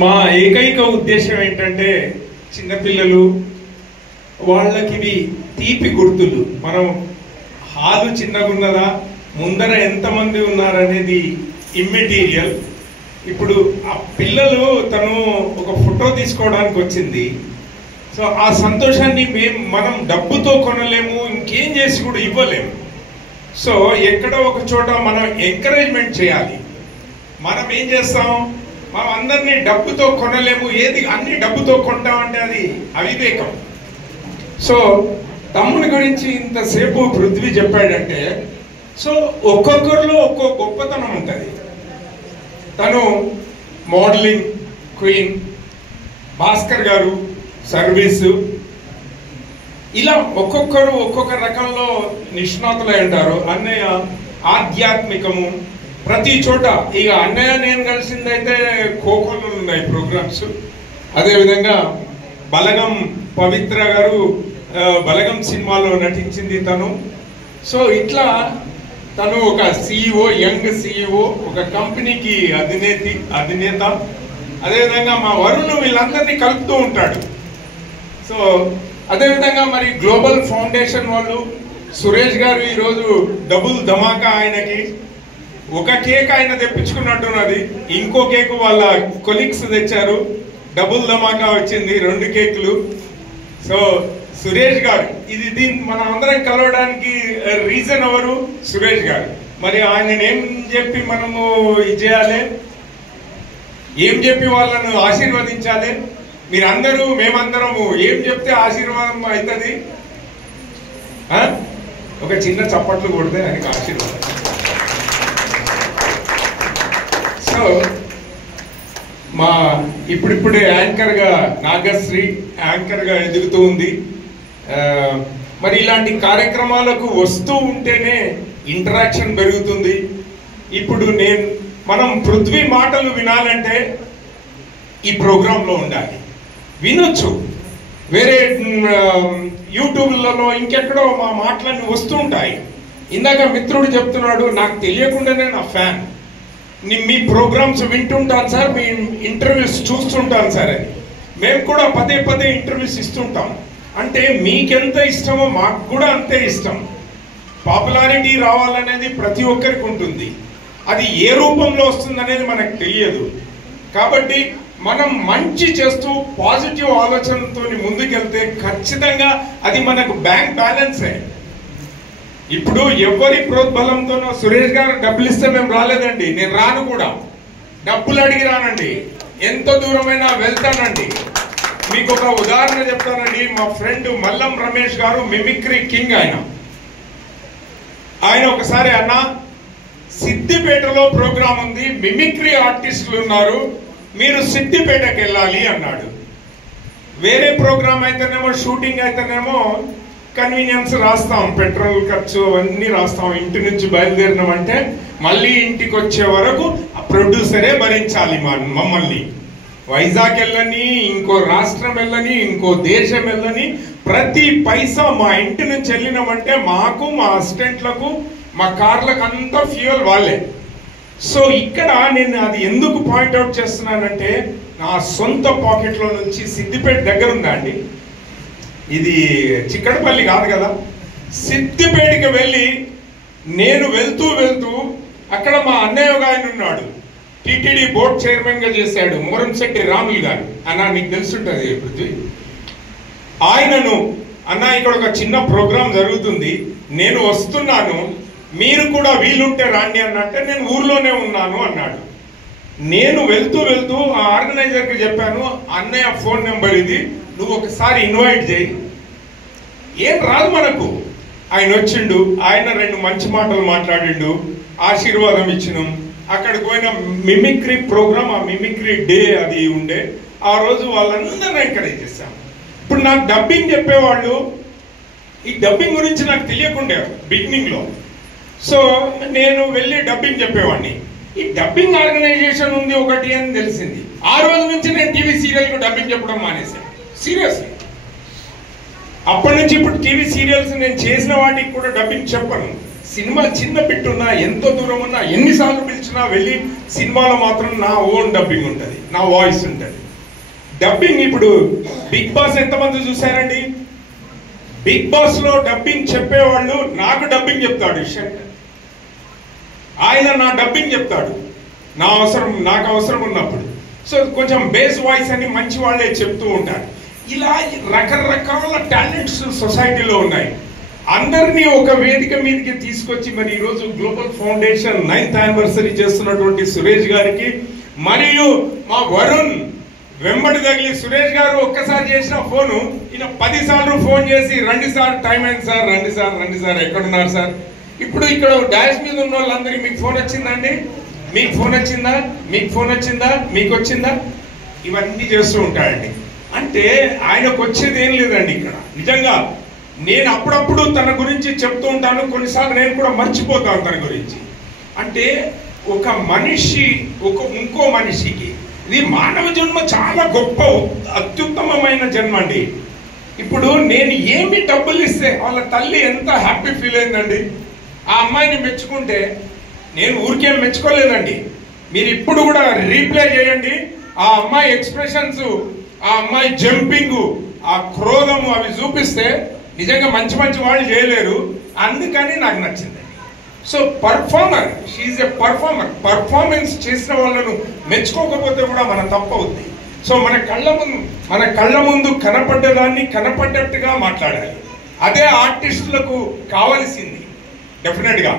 మా ఏకైక ఉద్దేశం ఏంటంటే చిన్నపిల్లలు వాళ్ళకి ఇవి తీపి గుర్తులు. మనం హాలు చిన్నగా ఉన్నదా, ముందర ఎంతమంది ఉన్నారనేది ఇమ్మెటీరియల్. ఇప్పుడు ఆ పిల్లలు తను ఒక ఫోటో తీసుకోవడానికి వచ్చింది. సో ఆ సంతోషాన్ని మనం డబ్బుతో కొనలేము, ఇంకేం చేసి కూడా ఇవ్వలేము. సో ఎక్కడో ఒక చోట మనం ఎంకరేజ్మెంట్ చేయాలి. మనం ఏం చేస్తాం, మనం అందరినీ డబ్బుతో కొనలేము, ఏది అన్ని డబ్బుతో కొంటామంటే అది అవివేకం. సో తమ్ముడి గురించి ఇంతసేపు పృథ్వీ చెప్పాడంటే, సో ఒక్కొక్కరిలో ఒక్కో గొప్పతనం ఉంటుంది. తను మోడలింగ్ క్వీన్, భాస్కర్ గారు సర్వీసు, ఇలా ఒక్కొక్కరు ఒక్కొక్క రకంలో నిష్ణాతులై ఉంటారు. అన్నయ్య ఆధ్యాత్మికము, ప్రతి చోట. ఇక అన్నయ్య నేను కలిసిందైతే ఖోఖోలో ఉన్నాయి ప్రోగ్రామ్స్. అదేవిధంగా బలగం పవిత్ర గారు బలగం సినిమాలో నటించింది తను. సో ఇట్లా తను ఒక సిఇఓ, యంగ్ సిఇఓ, ఒక కంపెనీకి అధినేత. అదేవిధంగా మా వరుణ్ వీళ్ళందరినీ కలుపుతూ ఉంటాడు. సో అదేవిధంగా మరి గ్లోబల్ ఫౌండేషన్ వాళ్ళు, సురేష్ గారు ఈరోజు డబుల్ ధమాకా. ఆయనకి ఒక కేక్ ఆయన తెప్పించుకున్నట్టున్నది, ఇంకో కేక్ వాళ్ళ కొలీగ్స్ తెచ్చారు, డబుల్ ధమాకా వచ్చింది, 2 కేకులు. సో సురేష్ గారు, దీన్ని మనం అందరం కలవడానికి రీజన్ ఎవరు? సురేష్ గారు. మరి ఆయన ఏం చెప్పి మనము ఇది చేయాలి, ఏం చెప్పి వాళ్ళను ఆశీర్వదించాలి? మీరందరూ మేమందరము ఏం చెప్తే ఆశీర్వాదం అవుతుంది? ఒక చిన్న చప్పట్లు కొడితే ఆయనకి ఆశీర్వాదం. సో మా ఇప్పుడిప్పుడే యాంకర్గా నాగశ్రీ యాంకర్గా ఎదుగుతూ ఉంది. మరి ఇలాంటి కార్యక్రమాలకు వస్తూ ఉంటేనే ఇంటరాక్షన్ పెరుగుతుంది. ఇప్పుడు మనం పృథ్వీ మాటలు వినాలంటే ఈ ప్రోగ్రాంలో ఉండాలి. వినొచ్చు, వేరే యూట్యూబ్లలో ఇంకెక్కడో మా మాటలన్నీ వస్తూ ఉంటాయి. ఇందాక మిత్రుడు చెప్తున్నాడు, నాకు తెలియకుండానే నా ఫ్యాన్, మీ ప్రోగ్రామ్స్ వింటుంటాను సార్, మీ ఇంటర్వ్యూస్ చూస్తుంటాను సార్ అని. మేము కూడా పదే పదే ఇంటర్వ్యూస్ ఇస్తుంటాం. అంటే మీకెంత ఇష్టమో మాకు కూడా అంతే ఇష్టం. పాపులారిటీ రావాలనేది ప్రతి ఒక్కరికి ఉంటుంది. అది ఏ రూపంలో వస్తుంది అనేది మనకు తెలియదు. కాబట్టి మనం మంచి చేస్తూ పాజిటివ్ ఆలోచనతో ముందుకెళ్తే ఖచ్చితంగా అది మనకు బ్యాంక్ బ్యాలెన్సే. ఇప్పుడు ఎవరి ప్రోద్బలంతోనో సురేష్ గారు డబ్బులు ఇస్తే మేము రాలేదండి, నేను రాను కూడా. డబ్బులు అడిగి రానండి, ఎంత దూరమైనా వెళ్తానండి. మీకు ఒక ఉదాహరణ చెప్తానండి. మా ఫ్రెండ్ మల్లం రమేష్ గారు మిమిక్రీ కింగ్. ఆయన ఒకసారి అన్న, సిద్దిపేటలో ప్రోగ్రాం ఉంది, మిమిక్రీ ఆర్టిస్టులు ఉన్నారు, మీరు సిద్దిపేటకి వెళ్ళాలి అన్నాడు. వేరే ప్రోగ్రాం అయితేనేమో, షూటింగ్ అయితేనేమో కన్వీనియన్స్ రాస్తాం, పెట్రోల్ ఖర్చు అవన్నీ రాస్తాం. ఇంటి నుంచి బయలుదేరినామంటే మళ్ళీ ఇంటికి వచ్చే వరకు ఆ ప్రొడ్యూసరే భరించాలి మమ్మల్ని. వైజాగ్ వెళ్ళని, ఇంకో రాష్ట్రం వెళ్ళని, ఇంకో దేశం వెళ్ళని, ప్రతి పైసా మా ఇంటి నుంచి వెళ్ళినామంటే మాకు, మా అసిస్టెంట్లకు, మా కార్లకు అంతా ఫ్యూయల్ వాళ్ళే. సో ఇక్కడ నేను అది ఎందుకు పాయింట్అవుట్ చేస్తున్నానంటే, నా సొంత పాకెట్లో నుంచి సిద్దిపేట దగ్గర ఉందా అండి, ఇది చిక్కడపల్లి కాదు కదా, సిద్దిపేటకి వెళ్ళి నేను వెళ్తూ అక్కడ మా అన్నయ్య ఆయన ఉన్నాడు, టిటిడి బోర్డ్ చైర్మన్ గా చేశాడు, మోరంశెట్టి రాములు గారు. అన్న మీకు తెలుసుంటది పృథ్వీ. ఆయనను, అన్న ఇక్కడ ఒక చిన్న ప్రోగ్రాం జరుగుతుంది, నేను వస్తున్నాను, మీరు కూడా వీలుంటే రాండి అన్నట్టే, నేను ఊర్లోనే ఉన్నాను అన్నాడు. నేను వెళ్తూ ఆ ఆర్గనైజర్కి చెప్పాను, అన్నయ్య ఫోన్ నెంబర్ ఇది, నువ్వు ఒకసారి ఇన్వైట్ చేయి. ఏం రాదు మనకు. ఆయన వచ్చిండు, ఆయన 2 మంచి మాటలు మాట్లాడిండు, ఆశీర్వాదం ఇచ్చినాం. అక్కడికి పోయిన మిమిక్రీ ప్రోగ్రామ్, ఆ మిమిక్రీ డే అది ఉండే, ఆ రోజు వాళ్ళందరినీ ఎంకరేజ్ చేశాం. ఇప్పుడు నాకు డబ్బింగ్ చెప్పేవాళ్ళు, ఈ డబ్బింగ్ గురించి నాకు తెలియకుండే బిగినింగ్ లో. సో నేను వెళ్ళి డబ్బింగ్ చెప్పేవాడిని. ఈ డబ్బింగ్ ఆర్గనైజేషన్ ఉంది ఒకటి అని తెలిసింది. ఆ రోజు నుంచి నేను టీవీ సీరియల్కు డబ్బింగ్ చెప్పడం మానేశాను, సీరియస్లీ. అప్పటి నుంచి ఇప్పుడు టీవీ సీరియల్స్ నేను చేసిన వాటికి కూడా డబ్బింగ్ చెప్పను. సినిమా చిన్న బిట్ ఉన్నా, ఎంతో దూరం ఉన్నా, ఎన్నిసార్లు పిలిచినా వెళ్ళి సినిమాలో మాత్రం నా ఓన్ డబ్బింగ్ ఉంటుంది, నా వాయిస్ ఉంటుంది. డబ్బింగ్ ఇప్పుడు బిగ్ బాస్ ఎంతమంది చూసారండి? బిగ్ బాస్ లో డబ్బింగ్ చెప్పేవాళ్ళు నాకు డబ్బింగ్ చెప్తాడు శంకర్, ఆయన నా డబ్బింగ్ చెప్తాడు నాకు అవసరం ఉన్నప్పుడు. సో కొంచెం బేస్ వాయిస్ అని మంచి వాళ్ళే చెప్తూ ఉంటారు. ఇలా రకరకాల టాలెంట్స్ సొసైటీలో ఉన్నాయి. అందరినీ ఒక వేదిక మీదకి తీసుకొచ్చి మరి ఈరోజు గ్లోబల్ ఫౌండేషన్ 9th యానివర్సరీ చేస్తున్నటువంటి సురేష్ గారికి మరియు మా వరుణ్ వెంబడి తగిలి, సురేష్ గారు ఒక్కసారి చేసిన ఫోను ఈయన 10 సార్లు ఫోన్ చేసి, రండి సార్, టైం అయింది సార్, రండి సార్, ఎక్కడున్నారు సార్? ఇప్పుడు ఇక్కడ డాష్ మీద ఉన్న వాళ్ళందరికీ మీకు ఫోన్ వచ్చిందండి, మీకు ఫోన్ వచ్చిందా, మీకు వచ్చిందా? ఇవన్నీ చేస్తూ ఉంటాయండి. అంటే ఆయనకు వచ్చేది ఏం లేదండి ఇక్కడ. నిజంగా నేను అప్పుడప్పుడు తన గురించి చెప్తూ ఉంటాను, కొన్నిసార్లు నేను కూడా మర్చిపోతాను తన గురించి. అంటే ఒక మనిషి ఇంకో మనిషికి, ఇది మానవ జన్మ చాలా గొప్ప అత్యుత్తమమైన జన్మ అండి. ఇప్పుడు నేను ఏమి డబ్బులు ఇస్తే వాళ్ళ తల్లి ఎంత హ్యాపీ ఫీల్ అయిందండి. ఆ అమ్మాయిని మెచ్చుకుంటే, నేను ఊరికేం మెచ్చుకోలేదండి, మీరు ఇప్పుడు కూడా రీప్లే చేయండి. ఆ అమ్మాయి ఎక్స్ప్రెషన్స్, ఆ అమ్మాయి జంపింగ్, ఆ క్రోధము అవి చూపిస్తే నిజంగా మంచి వాళ్ళు చేయలేరు. అందుకని నాకు నచ్చింది. So performer, she a performance చేసిన వాళ్ళను మెచ్చుకోకపోతే కూడా మన తప్పు అవుతుంది. సో మన కళ్ళ ముందు కనపడ్డదాన్ని కనపడ్డట్టుగా మాట్లాడాలి. అదే ఆర్టిస్టులకు కావలసింది డెఫినెట్ గా.